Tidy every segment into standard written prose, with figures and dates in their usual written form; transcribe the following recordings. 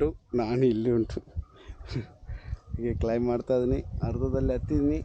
ಉಂಟು, ನಾನು ಇಲ್ಲಿ ಉಂಟು. ಹೀಗೆ ಕ್ಲೈಮ್ ಮಾಡ್ತಾ ಇದ್ದೀನಿ, ಅರ್ಧದಲ್ಲಿ ಹತ್ತಿದ್ದೀನಿ.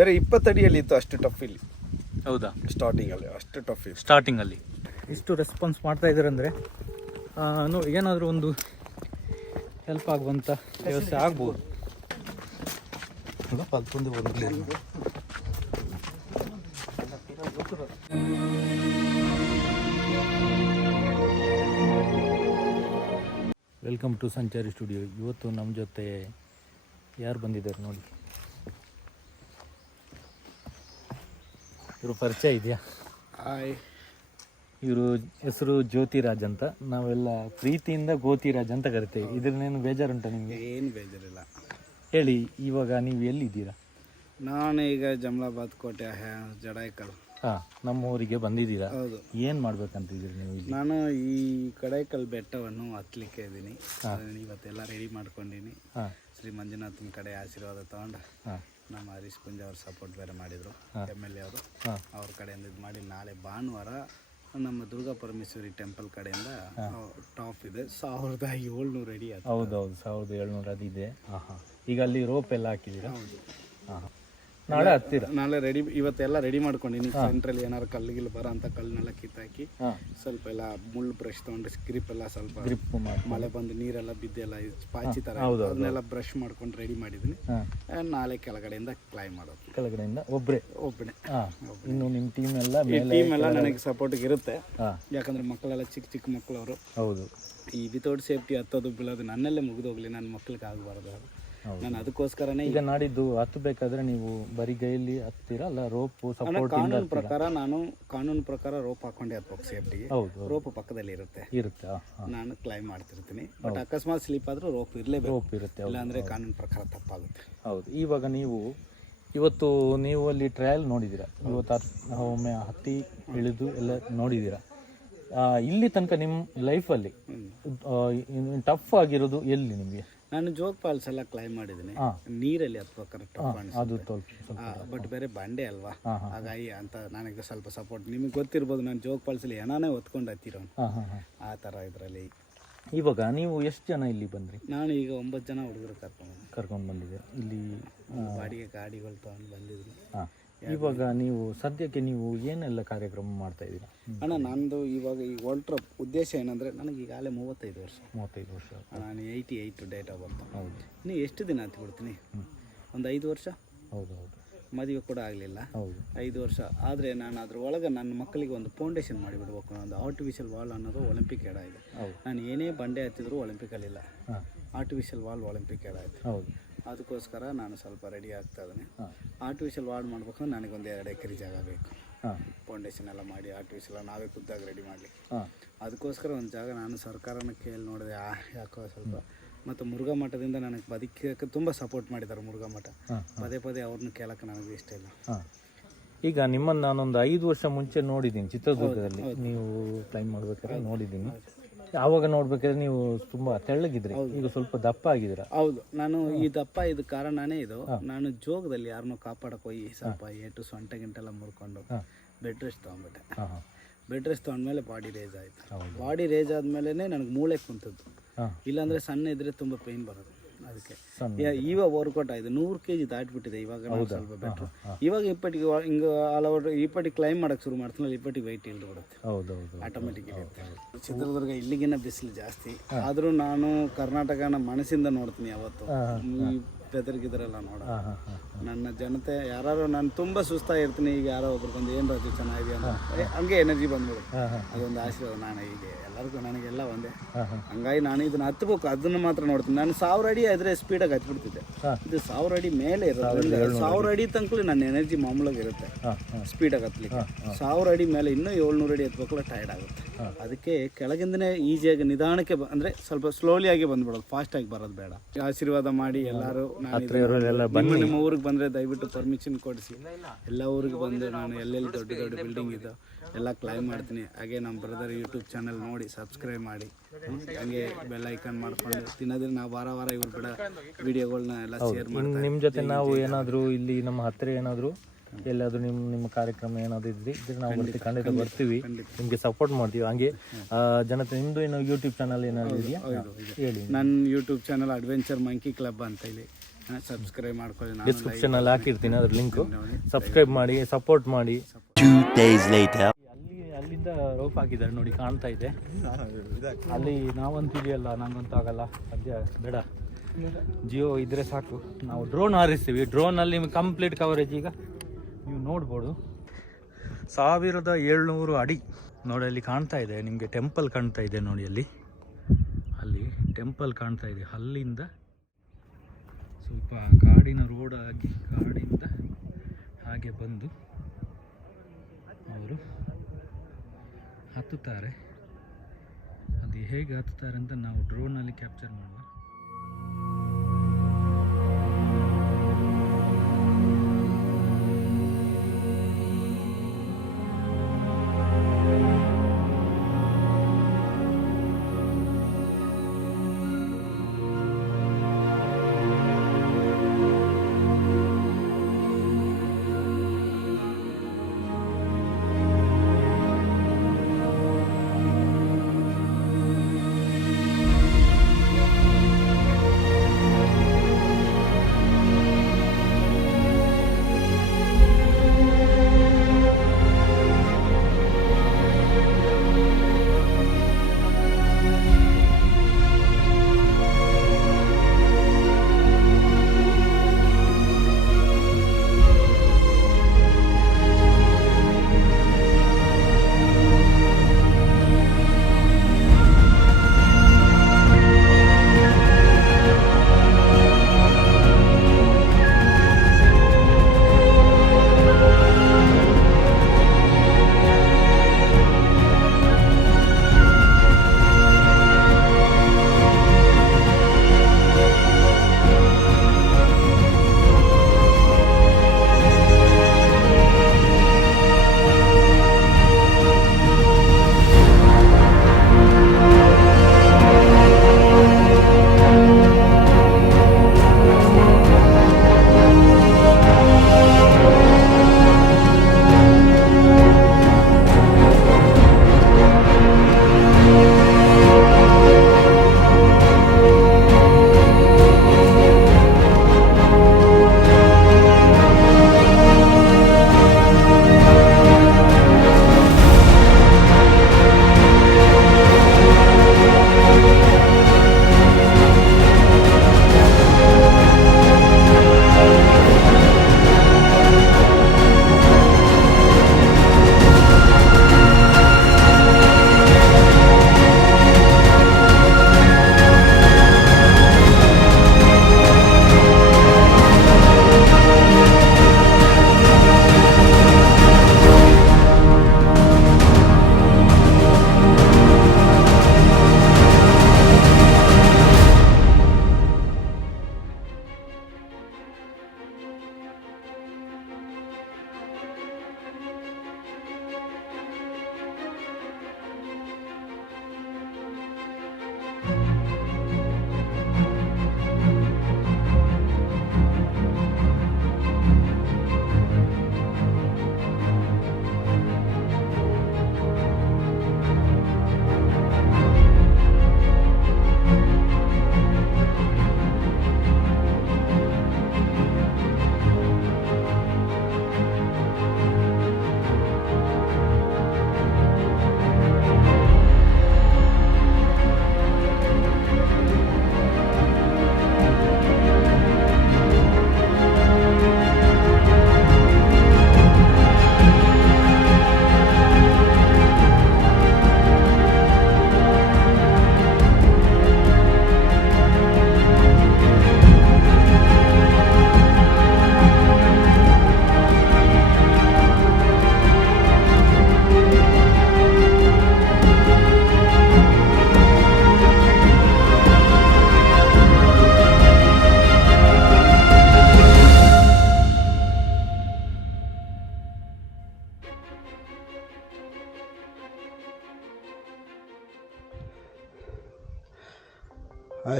ಬೇರೆ 20 ಅಡಿಯಲ್ಲಿ ಇತ್ತು, ಅಷ್ಟು ಟಫ್ ಇಲ್ಲಿ. ಹೌದಾ? ಸ್ಟಾರ್ಟಿಂಗಲ್ಲಿ ಅಷ್ಟು ಟಫ್ ಇತ್ತು. ಸ್ಟಾರ್ಟಿಂಗಲ್ಲಿ ಇಷ್ಟು ರೆಸ್ಪಾನ್ಸ್ ಮಾಡ್ತಾ ಇದ್ದಾರಂದರೆ ಏನಾದರೂ ಒಂದು ಹೆಲ್ಪ್ ಆಗುವಂಥ ವ್ಯವಸ್ಥೆ ಆಗ್ಬೋದು. ವೆಲ್ಕಮ್ ಟು ಸಂಚಾರಿ ಸ್ಟುಡಿಯೋ. ಇವತ್ತು ನಮ್ಮ ಜೊತೆ ಯಾರು ಬಂದಿದ್ದಾರೆ ನೋಡಿ. ಇವರು ಪರಿಚಯ ಇದೆಯಾ? ಹಾಯ್, ಇವರು ಹೆಸರು ಜ್ಯೋತಿರಾಜ್ ಅಂತ. ನಾವೆಲ್ಲ ಪ್ರೀತಿಯಿಂದ ಗೋತಿರಾಜ್ ಅಂತ ಕರಿತೇವೆ. ಇದ್ರನ್ನೇನು ಬೇಜಾರುಂಟ ನಿಮಗೆ? ಏನು ಬೇಜಾರಿಲ್ಲ. ಹೇಳಿ, ಇವಾಗ ನೀವು ಎಲ್ಲಿದ್ದೀರಾ? ನಾನು ಈಗ ಜಮಲಾಬಾದ್ ಕೋಟೆ ಜಡಾಯ್ಕಲ್. ನಮ್ಮ ಊರಿಗೆ ಬಂದಿದ್ದೀರಾ? ಹೌದು. ಏನು ಮಾಡ್ಬೇಕಂತಿದ್ದೀರಿ ನೀವು ಇಲ್ಲಿ? ನಾನು ಈ ಗಡಾಯ್ಕಲ್ ಬೆಟ್ಟವನ್ನು ಹತ್ತಲಿಕ್ಕೆ ಇದ್ದೀನಿ. ಇವತ್ತೆಲ್ಲ ರೆಡಿ ಮಾಡ್ಕೊಂಡಿನಿ. ಶ್ರೀ ಮಂಜುನಾಥನ ಕಡೆ ಆಶೀರ್ವಾದ ತಗೊಂಡು ನಮ್ಮ ಹರೀಶ್ ಕುಂಜ ಅವ್ರ ಸಪೋರ್ಟ್ ಬೇರೆ ಮಾಡಿದರು, MLA ಅವರು. ಅವ್ರ ಕಡೆಯಿಂದ ಇದು ಮಾಡಿ ನಾಳೆ ಭಾನುವಾರ ನಮ್ಮ ದುರ್ಗಾ ಪರಮೇಶ್ವರಿ ಟೆಂಪಲ್ ಕಡೆಯಿಂದ ಟಾಪ್ ಇದೆ 1700 ಅಡಿ. ಹೌದೌದು, 1700 ಅಡಿ ಇದೆ. ಈಗ ಅಲ್ಲಿ ರೋಪ್ ಎಲ್ಲ ಹಾಕಿದ್ದೀರಾ? ಹೌದು. ನಾಳೆ ಹತ್ತಿರ? ನಾಳೆ ರೆಡಿ, ಇವತ್ತೆಲ್ಲ ರೆಡಿ ಮಾಡ್ಕೊಂಡಿನಿ. ಸೆಂಟ್ರಲ್ಲಿ ಏನಾರು ಕಲ್ಲಿಗಿಲ್ಲಿ ಬರೋ ಅಂತ ಕಲ್ಲನ್ನೆಲ್ಲ ಕಿತ್ತಾಕಿ ಸ್ವಲ್ಪ ಎಲ್ಲ ಮುಳ್ಳು ಬ್ರಷ್ ತೊಗೊಂಡು ಗ್ರಿಪ್ ಎಲ್ಲ ಸ್ವಲ್ಪ ಗ್ರಿಪ್ ಮಳೆ ಬಂದು ನೀರೆಲ್ಲ ಬಿದ್ದೆಲ್ಲ ಪಾಚಿ ಥರ ಅದನ್ನೆಲ್ಲ ಬ್ರಷ್ ಮಾಡ್ಕೊಂಡು ರೆಡಿ ಮಾಡಿದ್ದೀನಿ. ನಾಳೆ ಕೆಳಗಡೆಯಿಂದ ಕ್ಲೈಮ್ ಮಾಡೋದು. ಕೆಳಗಡೆಯಿಂದ ಒಬ್ಬನೇ? ಇನ್ನು ನಿಮ್ಮ ಟೀಮ್ ಎಲ್ಲ ನನಗೆ ಸಪೋರ್ಟಿಗೆ ಇರುತ್ತೆ. ಯಾಕಂದ್ರೆ ಮಕ್ಕಳೆಲ್ಲ ಚಿಕ್ಕ ಚಿಕ್ಕ ಮಕ್ಕಳು ಅವರು. ಹೌದು. ಈ ವಿತೌಟ್ ಸೇಫ್ಟಿ ಹತ್ತೋದು ಬೀಳೋದು ನನ್ನಲ್ಲೇ ಮುಗಿದೋಗ್ಲಿ, ನನ್ನ ಮಕ್ಳಿಗೆ ಆಗಬಾರ್ದು. ನಾನು ಅದಕ್ಕೋಸ್ಕರನೇ ಈಗ ನಾಡಿದ್ದು ಹತ್ತಬೇಕಾದ್ರೆ ನೀವು ಬರೀ ಗೈಯಲ್ಲಿ ಹತ್ತೀರಾ ಅಲ್ಲ ರೋಪ್ ಸಪೋರ್ಟ್? ಕಾನೂನು ಪ್ರಕಾರ ರೋಪ್ ಹಾಕೊಂಡೆ ಹತ್ಬೇಕು ಸೇಫ್ಟಿಗೆ. ರೋಪ್ ಪಕ್ಕದಲ್ಲಿ ಇರುತ್ತೆ. ನಾನು ಕ್ಲೈಮ್ ಮಾಡ್ತಿರ್ತೀನಿ. ಬಟ್ ಅಕಸ್ಮಾತ್ ಸ್ಲೀಪ್ ಆದ್ರೂ ರೋಪ್ ಇರಲೇಬೇಕು. ರೋಪ್ ಇರುತ್ತೆ, ಇಲ್ಲಾಂದ್ರೆ ಕಾನೂನು ಪ್ರಕಾರ ತಪ್ಪಾಗುತ್ತೆ. ಹೌದು. ಇವಾಗ ಇವತ್ತು ನೀವು ಅಲ್ಲಿ ಟ್ರಯಲ್ ನೋಡಿದ್ದೀರಾ? ಇವತ್ತು ಒಮ್ಮೆ ಹತ್ತಿ ಇಳಿದು ಎಲ್ಲ ನೋಡಿದ್ದೀರಾ? ಇಲ್ಲಿ ತನಕ ನಿಮ್ಮ ಲೈಫಲ್ಲಿ ಟಫ್ ಆಗಿರೋದು ಎಲ್ಲಿ ನಿಮಗೆ? ನಾನು ಜೋಗ್ ಫಾಲ್ಸ್ ಎಲ್ಲ ಕ್ಲೈಮ್ ಮಾಡಿದ್ದೀನಿ. ನೀರಲ್ಲಿ ಹತ್ಬೇಕಾದ್ರೆ ಬಟ್ ಬೇರೆ ಬಂಡೆ ಅಲ್ವಾ, ಹಾಗಾಗಿ ಅಂತ ನನಗೆ ಸ್ವಲ್ಪ ಸಪೋರ್ಟ್. ನಿಮಗೆ ಗೊತ್ತಿರ್ಬೋದು, ನಾನು ಜೋಗ್ ಫಾಲ್ಸಲ್ಲಿ ಏನಾನೇ ಹೊತ್ಕೊಂಡು ಹತ್ತಿರೋ ಆ ಥರ ಇದರಲ್ಲಿ. ಇವಾಗ ನೀವು ಎಷ್ಟು ಜನ ಇಲ್ಲಿ ಬಂದ್ರಿ? ನಾನು ಈಗ 9 ಜನ ಹುಡುಗರು ಕರ್ಕೊಂಡು ಬಂದಿದ್ದೆ. ಇಲ್ಲಿ ಬಾಡಿಗೆ ಗಾಡಿಗಳು ತಗೊಂಡು ಬಂದಿದ್ವಿ. ಇವಾಗ ನೀವು ಸದ್ಯಕ್ಕೆ ನೀವು ಏನೆಲ್ಲ ಕಾರ್ಯಕ್ರಮ ಮಾಡ್ತಾ ಇದ್ದೀರಾ? ಅಣ್ಣ, ನಂದು ಇವಾಗ ಈ ವರ್ಲ್ಡ್ ಟ್ರಿಪ್ ಉದ್ದೇಶ ಏನಂದರೆ, ನನಗೆ ಈಗಾಗಲೇ 35 ವರ್ಷ. ನಾನು 88 ಡೇಟ್ ಆಫ್ ಬರ್ತಾ. ಹೌದು. ನೀ ಎಷ್ಟು ದಿನ ಹತ್ಬಿಡ್ತೀನಿ? ಒಂದು 5 ವರ್ಷ. ಹೌದು. ಮದುವೆ ಕೂಡ ಆಗಲಿಲ್ಲ. 5 ವರ್ಷ ಆದರೆ ನಾನು ಅದ್ರ ಒಳಗೆ ನನ್ನ ಮಕ್ಕಳಿಗೆ ಒಂದು ಫೌಂಡೇಶನ್ ಮಾಡಿಬಿಡ್ಬೇಕು. ಒಂದು ಆರ್ಟಿಫಿಷಿಯಲ್ ವಾಲ್ ಅನ್ನೋದು ಒಲಿಂಪಿಕ್ ಎಡ ಇದೆ. ನಾನು ಏನೇ ಬಂಡೆ ಹತ್ತಿದ್ರು ಒಲಿಂಪಿಕಲ್ಲಿಲ್ಲ, ಆರ್ಟಿಫಿಷಿಯಲ್ ವಾಲ್ ಒಲಿಂಪಿಕ್ ಎಡ ಆಯಿತು. ಅದಕ್ಕೋಸ್ಕರ ನಾನು ಸ್ವಲ್ಪ ರೆಡಿ ಆಗ್ತಾ ಇದ್ದೀನಿ. ಆರ್ಟಿಫಿಷಿಯಲ್ ವಾಲ್ ಮಾಡ್ಬೇಕಂದ್ರೆ ನನಗೊಂದು 2 ಎಕರೆ ಜಾಗ ಬೇಕು. ಫೌಂಡೇಶನ್ ಎಲ್ಲ ಮಾಡಿ ಆರ್ಟಿಫಿಷಿಯಲ್ ನಾವೇ ಖುದ್ದಾಗಿ ರೆಡಿ ಮಾಡಲಿ. ಅದಕ್ಕೋಸ್ಕರ ಒಂದು ಜಾಗ ನಾನು ಸರ್ಕಾರನ ಕೇಳಿ ನೋಡಿದೆ. ಯಾಕೋ ಸ್ವಲ್ಪ ಮತ್ತು ಮುರುಘಾ ಮಠದಿಂದ ನನಗೆ ಬದುಕಕ್ಕೆ ತುಂಬ ಸಪೋರ್ಟ್ ಮಾಡಿದ್ದಾರೆ. ಮುರುಘಾ ಮಠ ಪದೇ ಅವ್ರನ್ನ ಕೇಳೋಕ್ಕೆ ನನಗೆ ಇಷ್ಟ ಇಲ್ಲ. ಈಗ ನಿಮ್ಮನ್ನು ನಾನೊಂದು 5 ವರ್ಷ ಮುಂಚೆ ನೋಡಿದ್ದೀನಿ ಚಿತ್ರದುರ್ಗದಲ್ಲಿ. ನೀವು ಕ್ಲೈಮ್ ಮಾಡ್ಬೇಕಾದ್ರೆ ನೋಡಿದ್ದೀನಿ. ಆವಾಗ ನೋಡ್ಬೇಕಾದ್ರೆ ನೀವು ತುಂಬಾ ತೆಳ್ಳಗಿದ್ರಿ, ಈಗ ಸ್ವಲ್ಪ ದಪ್ಪ ಆಗಿದ್ದೀರಾ. ಹೌದು, ನಾನು ಈ ದಪ್ಪ ಇದು ಕಾರಣನೇ ಇದು. ನಾನು ಜೋಗದಲ್ಲಿ ಯಾರನ್ನೋ ಕಾಪಾಡಕ್ಕೆ ಹೋಗಿ ಸ್ವಲ್ಪ ಏಟು ಸೊಂಟ ಗಿಂಟೆಲ್ಲ ಮುರ್ಕೊಂಡು ಬೆಡ್ ರೆಸ್ಟ್ ತೊಗೊಂಡ್ಬಿಟ್ಟೆ. ಬೆಡ್ ರೆಸ್ಟ್ ತೊಗೊಂಡ್ಮೇಲೆ ಬಾಡಿ ರೇಜ್ ಆಯಿತು. ಬಾಡಿ ರೇಜ್ ಆದಮೇಲೆ ನನಗೆ ಮೂಳೆ ಕುಂತದ್ದು. ಇಲ್ಲಾಂದರೆ ಸಣ್ಣ ಇದ್ರೆ ತುಂಬ ಪೇಯ್ನ್ ಬರೋದು. ಅದಕ್ಕೆ ಇವಾಗ ವರ್ಕೌಟ್ ಆಯಿತು. 100 kg ದಾಟ್ಬಿಟ್ಟಿದೆ ಇವಾಗ. ಸ್ವಲ್ಪ ಬೆಟ್ರು. ಇವಾಗ ಇಪ್ಪಟ್ಟಿಗೆ ಹಿಂಗೆ ಇಪ್ಪಟ್ಟಿಗೆ ಕ್ಲೈಮ್ ಮಾಡೋಕ್ಕೆ ಶುರು ಮಾಡ್ತೀನಿ. ಇಪ್ಪಟ್ಟಿಗೆ ವೆಯ್ಟ್ ಇಳಿದು ಬಿಡುತ್ತೆ. ಆಟೋಮೆಟಿಕ್ ಇರುತ್ತೆ. ಚಿತ್ರದುರ್ಗ ಇಲ್ಲಿಗಿನ ಬಿಸಿಲು ಜಾಸ್ತಿ. ಆದರೂ ನಾನು ಕರ್ನಾಟಕನ ಮನಸ್ಸಿಂದ ನೋಡ್ತೀನಿ ಯಾವತ್ತು. ಬೆದರ್ಗಿದ್ರೆಲ್ಲ ನೋಡ ನನ್ನ ಜನತೆ ಯಾರು ನಾನು ತುಂಬ ಸುಸ್ತಾಗಿರ್ತೀನಿ. ಈಗ ಯಾರೋ ಒಬ್ರು ಬಂದು ಏನು ರಾಜು ಚೆನ್ನಾಗಿದೆ ಅಂತ ಹಂಗೆ ಎನರ್ಜಿ ಬಂದ್ಬಿಡುತ್ತೆ. ಅದೊಂದು ಆಶೀರ್ವಾದ. ನಾನು ಹೀಗೆ ಎಲ್ಲ ಯಾರಿಗೂ ನನಗೆಲ್ಲ ಒಂದೇ. ಹಾಂ ಹಾಂ ಹಂಗಾಗಿ ನಾನು ಇದನ್ನ ಹತ್ಬೇಕು, ಅದನ್ನು ಮಾತ್ರ ನೋಡ್ತೀನಿ. ನಾನು 1000 ಅಡಿ ಆದರೆ ಸ್ಪೀಡಾಗಿ ಹತ್ಬಿಡ್ತಿದ್ದೆ. ಇದು 1000 ಅಡಿ ಮೇಲೆ ಇರೋದ್ರಿಂದ 1000 ಅಡಿ ತನಕ ನನ್ನ ಎನರ್ಜಿ ಮಾಮೂಲಾಗಿ ಇರುತ್ತೆ ಸ್ಪೀಡಾಗಿ ಹತ್ಲಿಕ್ಕೆ. 1000 ಅಡಿ ಮೇಲೆ ಇನ್ನೂ 700 ಅಡಿ ಹತ್ಬೇಕಲ್ಲ ಟೈರ್ಡ್ ಆಗುತ್ತೆ. ಅದಕ್ಕೆ ಕೆಳಗಿಂದನೇ ಈಸಿಯಾಗಿ ನಿಧಾನಕ್ಕೆ ಅಂದರೆ ಸ್ವಲ್ಪ ಸ್ಲೋಲಿ ಆಗಿ ಬಂದ್ಬಿಡೋದು, ಫಾಸ್ಟಾಗಿ ಬರೋದು ಬೇಡ. ಆಶೀರ್ವಾದ ಮಾಡಿ ಎಲ್ಲರೂ ನಿಮ್ಮ ಊರಿಗೆ ಬಂದರೆ ದಯವಿಟ್ಟು ಪರ್ಮಿಷನ್ ಕೊಡಿಸಿ. ಎಲ್ಲ ಊರಿಗೆ ಬಂದು ನಾನು ಎಲ್ಲೆಲ್ಲಿ ದೊಡ್ಡ ದೊಡ್ಡ ಬಿಲ್ಡಿಂಗ್ ಇದ್ದೋ ಎಲ್ಲ ಕ್ಲೈಮ್ ಮಾಡ್ತೀನಿ. ಹಾಗೆ ನಮ್ಮ ಬ್ರದರ್ ಯೂಟ್ಯೂಬ್ ಚಾನಲ್ ನೋಡಿ ಸಬ್ಸ್ಕ್ರೈಬ್ ಮಾಡಿ, ಹಂಗೆ ಬೆಲ್ ಐಕಾನ್ ಮಾಡ್ಕೊಂಡು ತಿನ್ನೋದ್ರೆ ನಾವು ವಾರ ವಾರ ಇವ್ರು ಬಿಡೋ ವಿಡಿಯೋಗಳನ್ನ ಎಲ್ಲ ಶೇರ್ ಮಾಡಿ. ನಿಮ್ಮ ಜೊತೆ ನಾವು ಏನಾದರೂ ಇಲ್ಲಿ ನಮ್ಮ ಹತ್ತಿರ ಏನಾದರೂ ಎಲ್ಲಾದರೂ ನಿಮ್ಮ ಕಾರ್ಯಕ್ರಮ ಏನಾದರೂ ಇದ್ರೆ ನಾವು ಬರ್ತೀವಿ, ಖಂಡಿತ ಬರ್ತೀವಿ, ನಿಮಗೆ ಸಪೋರ್ಟ್ ಮಾಡ್ತೀವಿ. ಹಂಗೆ ಜನತೆ ನಿಮ್ಮದು ಏನೋ ಯೂಟ್ಯೂಬ್ ಚಾನಲ್ ಏನಾದರೂ ಇದೆಯಾ ಹೇಳಿ. ನನ್ನ YouTube channel adventure monkey club ಅಂತ ಹೇಳಿ ಸಬ್ಸ್ಕ್ರೈಬ್ ಮಾಡ್ಕೊಳ್ಳಿ. ಡಿಸ್ಕ್ರಿಪ್ಷನಲ್ಲಿ ಹಾಕಿರ್ತೀನಿ ಅದ್ರ ಲಿಂಕು. ಸಬ್ಸ್ಕ್ರೈಬ್ ಮಾಡಿ, ಸಪೋರ್ಟ್ ಮಾಡಿ. ಅಲ್ಲಿಂದ ರೋಪ್ ಹಾಕಿದ್ದಾರೆ ನೋಡಿ, ಕಾಣ್ತಾ ಇದೆ. ಅಲ್ಲಿ ನಾವಂತಿದೆಯಲ್ಲ, ನಂಗಂತೂ ಆಗಲ್ಲ ಸದ್ಯ, ಬೇಡ. ಜಿಯೋ ಇದ್ರೆ ಸಾಕು. ನಾವು ಡ್ರೋನ್ ಹಾರಿಸ್ತೀವಿ. ಡ್ರೋನಲ್ಲಿ ನಿಮಗೆ ಕಂಪ್ಲೀಟ್ ಕವರೇಜ್ ಈಗ ನೀವು ನೋಡ್ಬೋದು. 1700 ಅಡಿ ನೋಡಿ, ಅಲ್ಲಿ ಕಾಣ್ತಾ ಇದೆ ನಿಮಗೆ. ಟೆಂಪಲ್ ಕಾಣ್ತಾ ಇದೆ ನೋಡಿ, ಅಲ್ಲಿ ಟೆಂಪಲ್ ಕಾಣ್ತಾ ಇದೆ. ಅಲ್ಲಿಂದ ಸ್ವಲ್ಪ ಕಾಡಿನ ರೋಡ್ ಆಗಿ ಕಾಡಿಂದ ಹಾಗೆ ಬಂದು ಅವರು ಹತ್ತುತ್ತಾರೆ. ಅದು ಹೇಗೆ ಹತ್ತುತ್ತಾರೆ ಅಂತ ನಾವು ಡ್ರೋನಲ್ಲಿ ಕ್ಯಾಪ್ಚರ್ ಮಾಡುವ.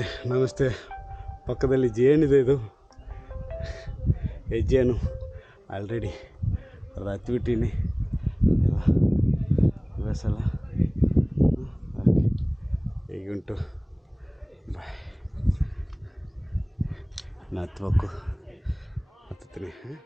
ಹಾಯ್ ನಮಸ್ತೆ. ಪಕ್ಕದಲ್ಲಿ ಜೇನಿದೆ, ಇದು ಹೆಜ್ಜೇನು ಆಲ್ರೆಡಿ ಹತ್ಬಿಟ್ಟೀನಿ ಎಲ್ಲ ಬಸ್ಸೆಲ್ಲ ಹೇಗುಂಟು. ಬಾಯ್, ನಾನು ಹತ್ಬೇಕು, ಹತ್ತೀನಿ.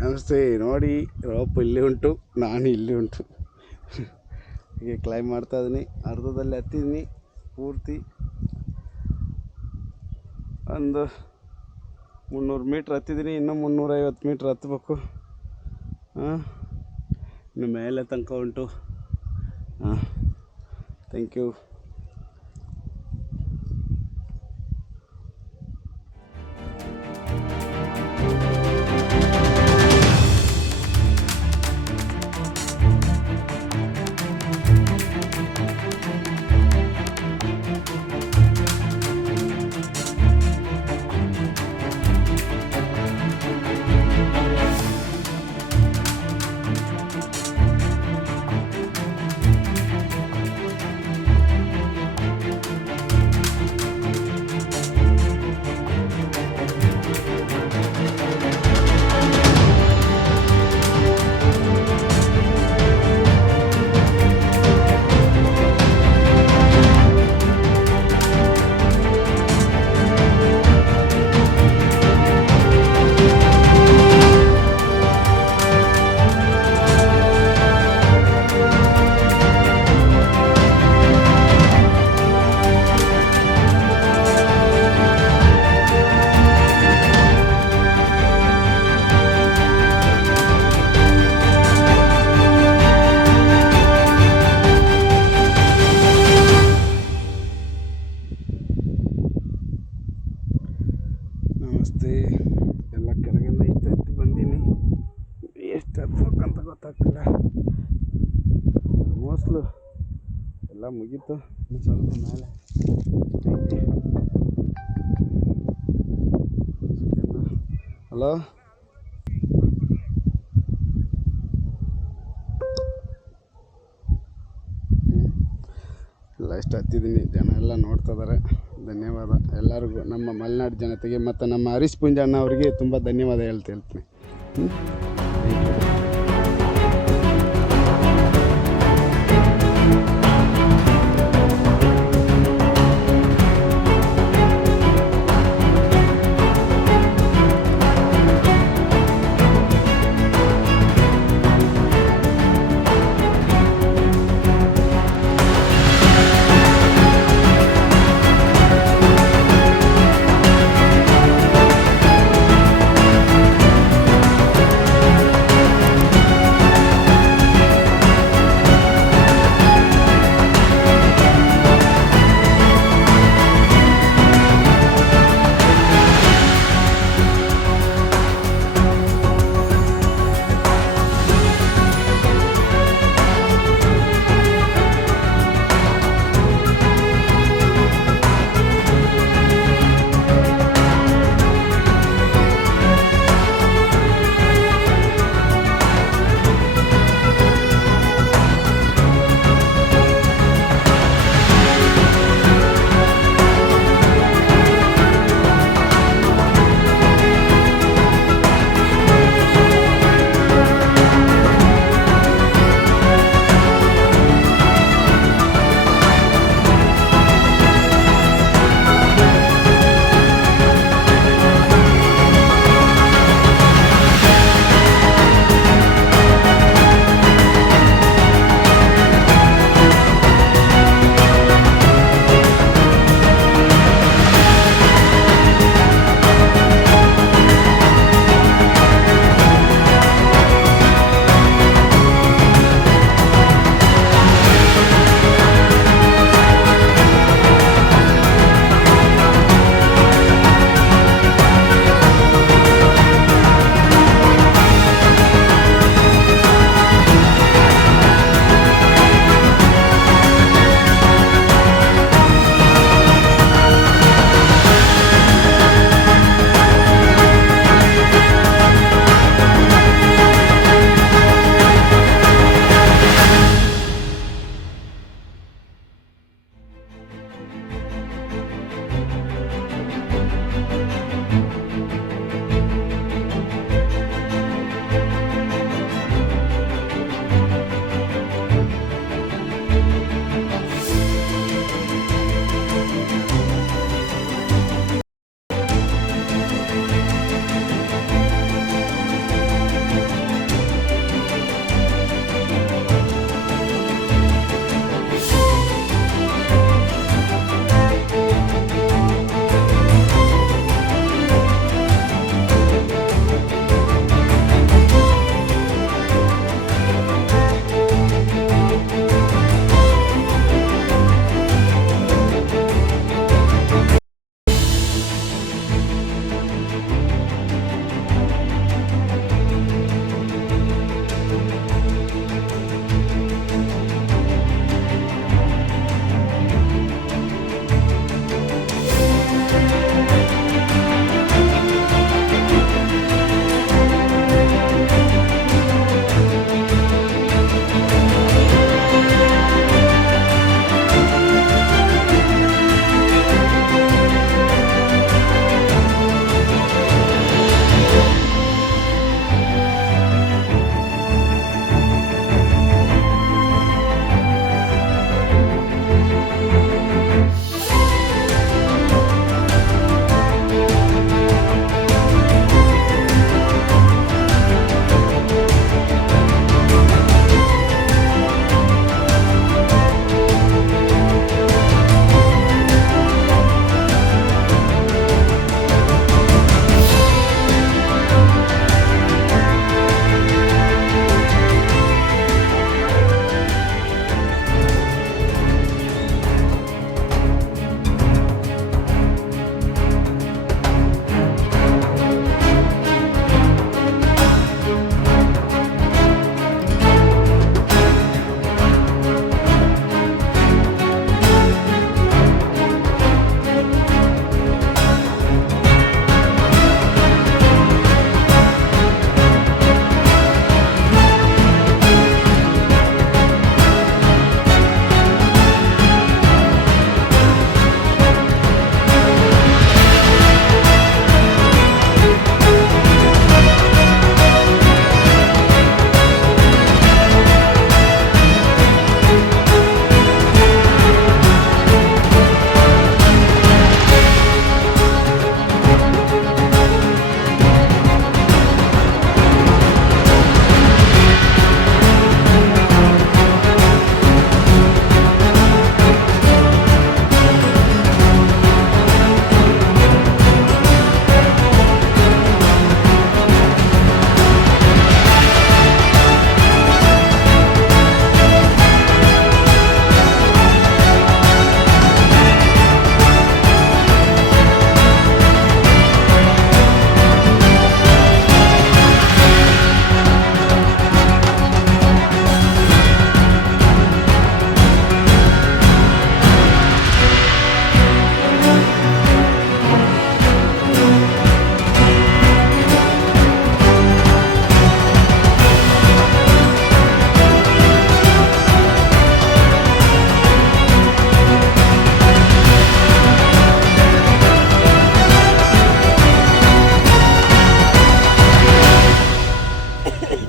ನಮಸ್ತೆ. ನೋಡಿ, ರೋಪ್ ಇಲ್ಲಿ ಉಂಟು, ನಾನು ಇಲ್ಲಿ ಉಂಟು. ಹೀಗೆ ಕ್ಲೈಮ್ ಮಾಡ್ತಾಯಿದ್ದೀನಿ. ಅರ್ಧದಲ್ಲಿ ಹತ್ತಿದ್ದೀನಿ ಪೂರ್ತಿ. ಒಂದು 300 ಮೀಟ್ರ್ ಹತ್ತಿದ್ದೀನಿ, ಇನ್ನೂ 350 ಮೀಟ್ರ್ ಹತ್ತಬೇಕು. ಇನ್ನು ಮೇಲೆ ತನಕ ಉಂಟು. Thank you. ನಮಸ್ತೆ. ಎಲ್ಲ ಕೆಳಗಿಂದ ಎತ್ತಿ ಬಂದೀನಿ. ಎಷ್ಟು ಹತ್ಬೇಕಂತ ಗೊತ್ತಾಗ್ತಿಲ್ಲ. ಮೋಸ್ಟ್ಲು ಎಲ್ಲ ಮುಗೀತು. ಸ್ವಲ್ಪ ಮೇಲೆ ಹಲೋ, ಎಲ್ಲ ಎಷ್ಟು ಹತ್ತಿದ್ದೀನಿ. ಜನ ಎಲ್ಲ ನೋಡ್ತಾ ಇದ್ದಾರೆ. ಧನ್ಯವಾದ ಎಲ್ಲರಿಗೂ, ನಮ್ಮ ಮಲೆನಾಡು ಜನತೆಗೆ ಮತ್ತು ನಮ್ಮ ಹರೀಶ್ ಪುಂಜಣ್ಣ ಅವರಿಗೆ ತುಂಬ ಧನ್ಯವಾದ ಹೇಳ್ತೀನಿ. Thank you.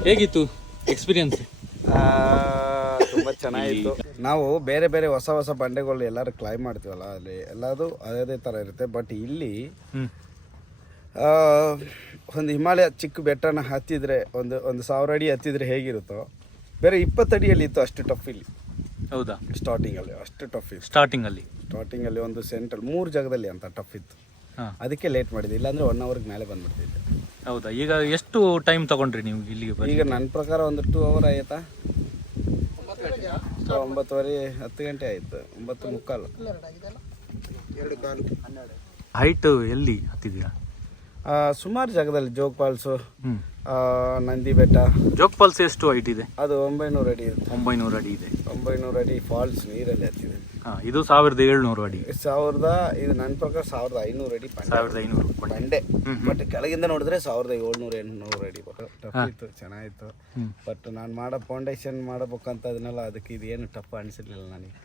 ಹೇಗಿತ್ತು ಎಕ್ಸ್ಪೀರಿಯನ್ಸ್? ತುಂಬ ಚೆನ್ನಾಗಿತ್ತು. ನಾವು ಬೇರೆ ಬೇರೆ ಹೊಸ ಹೊಸ ಬಂಡೆಗಳು ಎಲ್ಲರೂ ಕ್ಲೈಮ್ ಮಾಡ್ತೀವಲ್ಲ, ಅಲ್ಲಿ ಎಲ್ಲದು ಅದೇ ಥರ ಇರುತ್ತೆ. ಬಟ್ ಇಲ್ಲಿ ಒಂದು ಹಿಮಾಲಯ ಚಿಕ್ಕ ಬೆಟ್ಟನ ಹತ್ತಿದ್ರೆ ಒಂದು 1000 ಅಡಿ ಹತ್ತಿದ್ರೆ ಹೇಗಿರುತ್ತೋ, ಬೇರೆ 20 ಅಡಿಯಲ್ಲಿ ಇತ್ತು ಅಷ್ಟು ಟಫ್ ಇಲ್ಲಿ. ಹೌದಾ? ಸ್ಟಾರ್ಟಿಂಗಲ್ಲಿ ಅಷ್ಟು ಟಫ್ ಇತ್ತು. ಸ್ಟಾರ್ಟಿಂಗಲ್ಲಿ ಒಂದು ಸೆಂಟ್ರಲ್ 3 ಜಾಗದಲ್ಲಿ ಅಂತ ಟಫ್ ಇತ್ತು. ಅದಕ್ಕೆ ಲೇಟ್ ಮಾಡಿದೆ, ಇಲ್ಲಾಂದರೆ 1 ಅವರ್ಗೆ ಮೇಲೆ ಬಂದ್ಬಿಡ್ತಿದ್ದೆ. ಹೌದಾ? ಈಗ ಎಷ್ಟು ಟೈಮ್ ತಗೊಂಡ್ರಿ ನೀವು ಇಲ್ಲಿಗೆ? ಈಗ ನನ್ನ ಪ್ರಕಾರ ಒಂದು 2 ಅವರ್ ಆಯ್ತಾ, 9:30 10 ಗಂಟೆ ಆಯಿತು, 9:45. ಹೈಟ್ ಎಲ್ಲಿ ಹತ್ತಿದ್ದೀರಾ? ಸುಮಾರು ಜಾಗದಲ್ಲಿ ಜೋಗ್ ಫಾಲ್ಸು, ನಂದಿ ಬೆಟ್ಟ. ಜೋಗ್ ಫಾಲ್ಸ್ ಎಷ್ಟು ಹೈಟ್ ಇದೆ? ಅದು 900 ಅಡಿ ಇರುತ್ತೆ. 900 ಅಡಿ ಇದೆ. 900 ಅಡಿ ಫಾಲ್ಸ್ ನೀರಲ್ಲಿ ಹತ್ತಿದೆ. ಇದು 1700 ಅಡಿ. ಇದು ನನ್ನ ಪ್ರಕಾರ 1500 ಅಡಿ 1500 ಬಂಡೆ. ಬಟ್ ಕೆಳಗಿಂದ ನೋಡಿದ್ರೆ 1700-1800 ಅಡಿ. ಟಫ್ ಇತ್ತು, ಚೆನ್ನಾಗಿತ್ತು. ಬಟ್ ನಾನು ಮಾಡೋ ಫೌಂಡೇಶನ್ ಮಾಡಬೇಕಂತ ಅದನ್ನೆಲ್ಲ ಅದಕ್ಕೆ ಇದೇನು ಟಫ್ ಅನಿಸಿರ್ಲಿಲ್ಲ ನನಗೆ.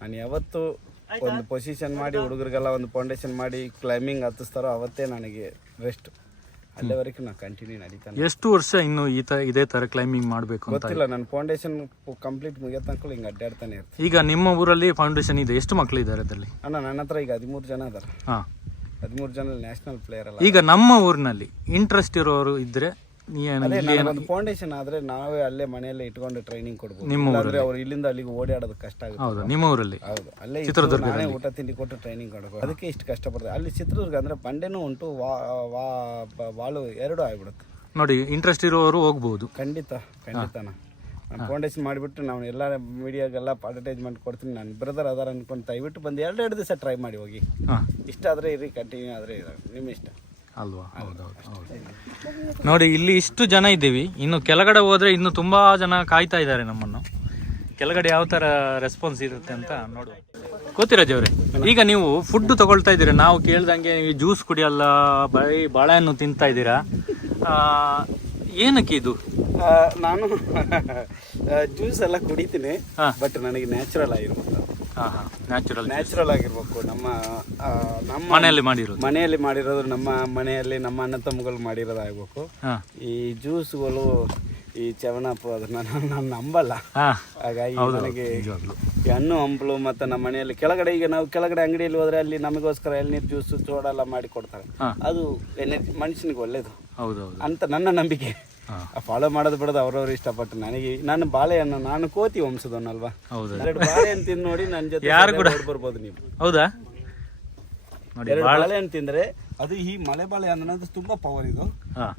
ನಾನು ಯಾವತ್ತು ಒಂದು ಪೊಸಿಷನ್ ಮಾಡಿ ಹುಡುಗರಿಗೆಲ್ಲ ಒಂದು ಫೌಂಡೇಶನ್ ಮಾಡಿ ಕ್ಲೈಂಬಿಂಗ್ ಹತ್ತಿಸ್ತಾರೋ ಅವತ್ತೇ ನನಗೆ ರೆಸ್ಟ್. ಅಲ್ಲಿವರೆಗೂ ನಾನು ಕಂಟಿನ್ಯೂ ನಡೀತಾನೆ. ಎಷ್ಟು ವರ್ಷ ಇನ್ನು ಇದೇ ಥರ ಕ್ಲೈಂಬಿಂಗ್ ಮಾಡಬೇಕು ಅಂತ ಗೊತ್ತಿಲ್ಲ. ನನ್ನ ಫೌಂಡೇಶನ್ ಕಂಪ್ಲೀಟ್ ಮುಗಿಯೋ ತನಕ ಹಿಂಗೆ ಅಡ್ಡಾಡ್ತಾನೆ ಇರ್ತೀನಿ. ಈಗ ನಿಮ್ಮ ಊರಲ್ಲಿ ಫೌಂಡೇಶನ್ ಇದೆ, ಎಷ್ಟು ಮಕ್ಕಳಿದ್ದಾರೆ ಅದರಲ್ಲಿ? ನನ್ನ ಹತ್ರ ಈಗ 13 ಜನ ಅದಾರ. 13 ಜನ ನ್ಯಾಷನಲ್ ಪ್ಲೇಯರ್ ಅಲ್ಲ. ಈಗ ನಮ್ಮ ಊರಿನಲ್ಲಿ ಇಂಟ್ರೆಸ್ಟ್ ಇರೋರು ಇದ್ದರೆ ಒಂದು ಫೌಂಡೇಶನ್ ಆದ್ರೆ ನಾವೇ ಅಲ್ಲೇ ಮನೆಯಲ್ಲೇ ಇಟ್ಕೊಂಡು ಟ್ರೈನಿಂಗ್ ಕೊಡ್ಬೋದು. ಅಂದ್ರೆ ಅವ್ರು ಇಲ್ಲಿಂದ ಅಲ್ಲಿಗೆ ಓಡಾಡೋದು ಕಷ್ಟ ಆಗುತ್ತೆ. ಹೌದು, ನಿಮ್ಮ ಊರಲ್ಲಿ? ಹೌದು, ಅಲ್ಲೇ ಚಿತ್ರದುರ್ಗ ನಾನೇ ಊಟ ತಿಂಡಿ ಕೊಟ್ಟು ಟ್ರೈನಿಂಗ್ ಕೊಡಬೇಕು. ಅದಕ್ಕೆ ಇಷ್ಟು ಕಷ್ಟಪಡ್ತಾರೆ. ಅಲ್ಲಿ ಚಿತ್ರದುರ್ಗ ಅಂದ್ರೆ ಬಂಡೆನೂ ಉಂಟು, ವಾಲು 2 ಆಗ್ಬಿಡುತ್ತೆ. ನೋಡಿ, ಇಂಟ್ರೆಸ್ಟ್ ಇರೋರು ಹೋಗ್ಬೋದು. ಖಂಡಿತ ನಾನು ಫೌಂಡೇಶನ್ ಮಾಡಿಬಿಟ್ಟು ನಾವು ಎಲ್ಲ ಮೀಡಿಯಾಗೆಲ್ಲ ಅಡ್ವರ್ಟೈಸ್ಮೆಂಟ್ ಕೊಡ್ತೀನಿ. ನನ್ನ ಬ್ರದರ್ ಅದಾರ ಅನ್ಕೊಂಡು ದಯವಿಟ್ಟು ಬಂದು 2 ದಿವಸ ಟ್ರೈ ಮಾಡಿ ಹೋಗಿ. ಇಷ್ಟ ಆದರೆ ಇರಿ, ಕಂಟಿನ್ಯೂ ಆದರೆ ನಿಮ್ಮ ಇಷ್ಟ ಅಲ್ವಾ? ಹೌದೌದು. ನೋಡಿ, ಇಲ್ಲಿ ಇಷ್ಟು ಜನ ಇದ್ದೀವಿ. ಇನ್ನು ಕೆಳಗಡೆ ಹೋದ್ರೆ ಇನ್ನು ತುಂಬಾ ಜನ ಕಾಯ್ತಾ ಇದ್ದಾರೆ ನಮ್ಮನ್ನು. ಕೆಳಗಡೆ ಯಾವ ತರ ರೆಸ್ಪಾನ್ಸ್ ಇರುತ್ತೆ ಅಂತ ನೋಡುವ. ಕೋತಿರಾಜ್ ಅವರೇ, ಈಗ ನೀವು ಫುಡ್ ತಗೊಳ್ತಾ ಇದ್ದೀರಾ, ನಾವು ಕೇಳ್ದಂಗೆ ನೀವು ಜ್ಯೂಸ್ ಕುಡಿಯಲ್ಲ, ಬರೀ ಬಾಳೆಹಣ್ಣು ತಿಂತಾ ಇದ್ದೀರಾ, ಏನಕ್ಕೆ ಇದು? ನಾನು ಜ್ಯೂಸ್ ಎಲ್ಲ ಕುಡಿತೀನಿ, ಬಟ್ ನನಗೆ ನ್ಯಾಚುರಲ್ ಆಗಿರ್ಬೇಕು. ನ್ಯಾಚುರಲ್ ಆಗಿರ್ಬೇಕು. ನಮ್ಮ ಮನೆಯಲ್ಲಿ ಮಾಡಿರೋದು, ನಮ್ಮ ಮನೆಯಲ್ಲಿ ನಮ್ಮ ಅಣ್ಣ ತಮ್ಮಗಳು ಮಾಡಿರೋದು ಆಗ್ಬೇಕು. ಈ ಜ್ಯೂಸ್ಗಳು, ಈ ಚವನಪ್ಪು ಅದನ್ನ ನಾನು ನಂಬಲ್ಲ. ಹಾಗಾಗಿ ನನಗೆ ಹಣ್ಣು ಹಂಪಲು ಮತ್ತು ನಮ್ಮ ಮನೆಯಲ್ಲಿ ಕೆಳಗಡೆ ನಾವು ಕೆಳಗಡೆ ಅಂಗಡಿಯಲ್ಲಿ ಹೋದ್ರೆ ಅಲ್ಲಿ ನಮಗೋಸ್ಕರ ಎಳ್ನೀರು ಜ್ಯೂಸು ಸೋಡಾ ಎಲ್ಲ ಮಾಡಿ ಕೊಡ್ತಾರೆ. ಅದು ಮನುಷ್ಯನಿಗೆ ಒಳ್ಳೇದು ಅಂತ ನನ್ನ ನಂಬಿಕೆ. ಫಾಲೋ ಮಾಡೋದು ಬಿಡೋದು ಅವ್ರವ್ರು ಇಷ್ಟಪಟ್ಟು. ನಾನು ಬಾಳೆಹಣ್ಣು, ನಾನು ಕೋತಿ ವಂಶದವನಲ್ವಾ, 2 ಬಾಳೆಹಣ್ಣು ತಿಂದು ನೋಡಿ ನನ್ನ ಜೊತೆ ಯಾರು ಕೂಡ ಬರ್ಬೋದು ನೀವು. ಹೌದಾ? 2 ಬಾಳೆಹಣ್ಣು ತಿಂದ್ರೆ ಅದು ಈ ಮಲೆ ಬಾಳೆಹಣ್ಣು ಅನ್ನೋದು ತುಂಬಾ ಪವರ್ ಇದು.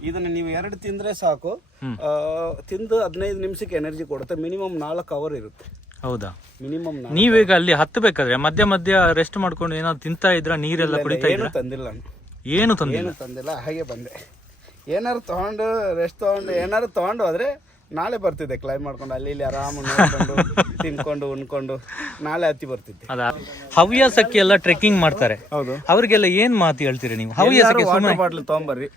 ಇದನ್ನ ನೀವು 2 ತಿಂದ್ರೆ ಸಾಕು, ತಿಂದು 15 ನಿಮಿಷಕ್ಕೆ ಎನರ್ಜಿ ಕೊಡುತ್ತೆ. ಮಿನಿಮಮ್ 4 ಅವರ್ ಇರುತ್ತೆ. ಹೌದಾ? ಮಿನಿಮಮ್. ನೀವೀಗ ಅಲ್ಲಿ ಹತ್ತಬೇಕಾದ್ರೆ ಮಧ್ಯ ರೆಸ್ಟ್ ಮಾಡ್ಕೊಂಡು ಏನಾದ್ರು ತಿಂತಾ ಇದ್ರ, ನೀರೆಲ್ಲ ಕುಡಿತಾ ಇದ್ರ? ತಂದಿಲ್ಲ, ಏನು ತಂದಿಲ್ಲ, ಹಾಗೆ ಬಂದೆ. ಏನಾರು ತಗೊಂಡು ರೆಸ್ಟ್ ತಗೊಂಡು ಹೋದ್ರೆ ನಾಳೆ ಬರ್ತಿದ್ದೆ ಕ್ಲೈಮ್ ಮಾಡ್ಕೊಂಡು, ಅಲ್ಲಿ ಇಲ್ಲಿ ಆರಾಮ ನೋಡ್ಕೊಂಡು ತಿನ್ಕೊಂಡು ಉಣ್ಕೊಂಡು ನಾಳೆ ಹತ್ತಿ ಬರ್ತಿದ್ದೆ. ಹವ್ಯಾಸಕ್ಕೆ ಎಲ್ಲ ಟ್ರೆಕ್ಕಿಂಗ್ ಮಾಡ್ತಾರೆ. ಹೌದು. ಅವ್ರಿಗೆಲ್ಲ ಏನ್ ಮಾತು ಹೇಳ್ತೀರಿ ನೀವು? ಹವ್ಯಾಸಕ್ಕೆ ವಾಟರ್ ಬಾಟ್ಲ್ ತಗೊಂಬರ್ರಿ,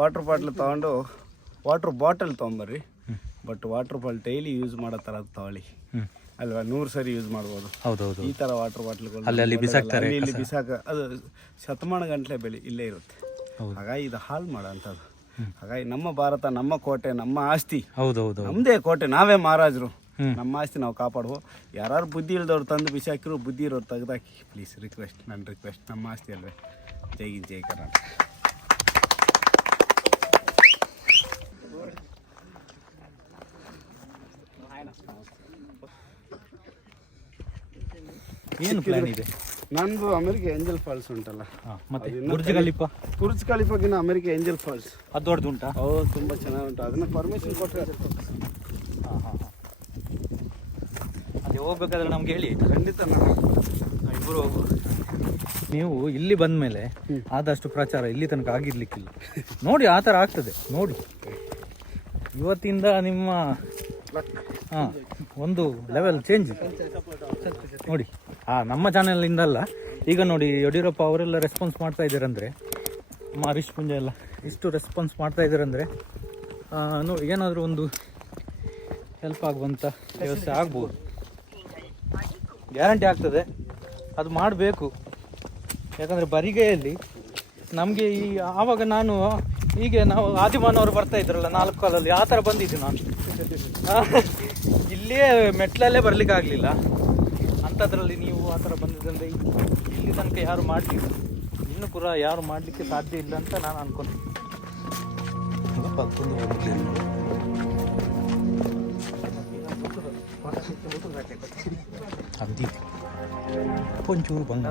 ವಾಟರ್ ಬಾಟ್ಲ್ ತಗೊಂಡು ವಾಟರ್ ಬಾಟಲ್ ತಗೊಂಬರ್ರಿ. But water bottle daily use ಮಾಡೋ ತರ ತಗೊಳ್ಳಿ ಅಲ್ವಾ, 100 ಸರಿ ಯೂಸ್ ಮಾಡ್ಬೋದು. ಹೌದೌದು. ಈ ತರ ವಾಟರ್ ಬಾಟ್ಲ್ಗಳು ಅಲ್ಲಿ ಬಿಸಾಕ್ತಾರೆ, ಇಲ್ಲಿ ಅದು ಶತಮಾನ ಗಂಟ್ಲೆ ಬೆಲೆ ಇಲ್ಲೇ ಇರುತ್ತೆ. ಹಾಗಾಗಿ ಇದು ಹಾಳು ಮಾಡೋಂಥದ್ದು. ಹಾಗಾಗಿ ನಮ್ಮ ಭಾರತ, ನಮ್ಮ ಕೋಟೆ, ನಮ್ಮ ಆಸ್ತಿ. ಹೌದೌದು, ನಮ್ಮದೇ ಕೋಟೆ, ನಾವೇ ಮಹಾರಾಜರು. ನಮ್ಮ ಆಸ್ತಿ ನಾವು ಕಾಪಾಡುವ. ಯಾರು ಬುದ್ಧಿ ಇಲ್ದವ್ರು ತಂದು ಬಿಸಾಕಿರು, ಬುದ್ಧಿ ಇರೋರು ತೆಗೆದಾಕಿ ಪ್ಲೀಸ್. ರಿಕ್ವೆಸ್ಟ್, ನನ್ನ ರಿಕ್ವೆಸ್ಟ್. ನಮ್ಮ ಆಸ್ತಿ ಅಲ್ವೇ. ಜೈ ಕರ್ನಾಟಕ. ಏನು ಪ್ಲಾನ್ ಇದೆ? ನಂದು ಅಮೆರಿಕ ಏಂಜಲ್ ಫಾಲ್ಸ್ ಉಂಟಲ್ಲ, ಮತ್ತೆ ಬುರ್ಜ್ ಖಲೀಫಾಗಿನ ಅಮೆರಿಕ ಏಂಜಲ್ ಫಾಲ್ಸ್ ಅದು ದೊಡ್ಡದುಂಟಾ? ಹೌದು, ತುಂಬ ಚೆನ್ನಾಗಿ ಉಂಟು. ಅದನ್ನ ಪರ್ಮಿಷನ್ ಕೊಟ್ಟರೆ ಅದೇ ಹೋಗ್ಬೇಕಾದ್ರೆ ನಮ್ಗೆ ಹೇಳಿ. ಖಂಡಿತ ಇಬ್ಬರು ಹೋಗ್ಬೋದು. ನೀವು ಇಲ್ಲಿ ಬಂದ ಮೇಲೆ ಆದಷ್ಟು ಪ್ರಚಾರ ಇಲ್ಲಿ ತನಕ ಆಗಿರ್ಲಿಕ್ಕಿಲ್ಲ. ನೋಡಿ, ಆ ಥರ ಆಗ್ತದೆ ನೋಡಿ. ಇವತ್ತಿಂದ ನಿಮ್ಮ ಒಂದು ಲೆವೆಲ್ ಚೇಂಜ್ ನೋಡಿ. ನಮ್ಮ ಚಾನೆಲಿಂದ ಅಲ್ಲ, ಈಗ ನೋಡಿ ಯಡಿಯೂರಪ್ಪ ಅವರೆಲ್ಲ ರೆಸ್ಪಾನ್ಸ್ ಮಾಡ್ತಾ ಇದ್ದಾರಂದರೆ, ಹರೀಶ್ ಪುಂಜ ಎಲ್ಲ ಇಷ್ಟು ರೆಸ್ಪಾನ್ಸ್ ಮಾಡ್ತಾ ಇದ್ದಾರಂದರೆ ನೋಡಿ, ಏನಾದರೂ ಒಂದು ಹೆಲ್ಪ್ ಆಗುವಂಥ ವ್ಯವಸ್ಥೆ ಆಗ್ಬೋದು. ಗ್ಯಾರಂಟಿ ಆಗ್ತದೆ, ಅದು ಮಾಡಬೇಕು. ಯಾಕಂದರೆ ಬರಿಗೈಯಲ್ಲಿ ನಮಗೆ ಆವಾಗ ನಾನು ಹೀಗೆ ನಾವು ಆದಿಮಾನವರು ಬರ್ತಾ ಇದ್ರಲ್ಲ 4 ಕಾಲಲ್ಲಿ, ಆ ಥರ ಬಂದಿದ್ದು ನಾನು. ಇಲ್ಲಿಯೇ ಮೆಟ್ಲಲ್ಲೇ ಬರ್ಲಿಕ್ಕೆ ಆಗಲಿಲ್ಲ, ಅಂಥದ್ರಲ್ಲಿ ನೀವು ಆ ಥರ ಬಂದಿದ್ದಂದ್ರೆ ಇಲ್ಲಿ ತನಕ ಯಾರು ಮಾಡಲಿಲ್ಲ, ಇನ್ನೂ ಕೂಡ ಯಾರು ಮಾಡಲಿಕ್ಕೆ ಸಾಧ್ಯ ಇಲ್ಲ ಅಂತ ನಾನು ಅನ್ಕೊಂಡೆ. ಒಂಚೂರು ಬಂಗ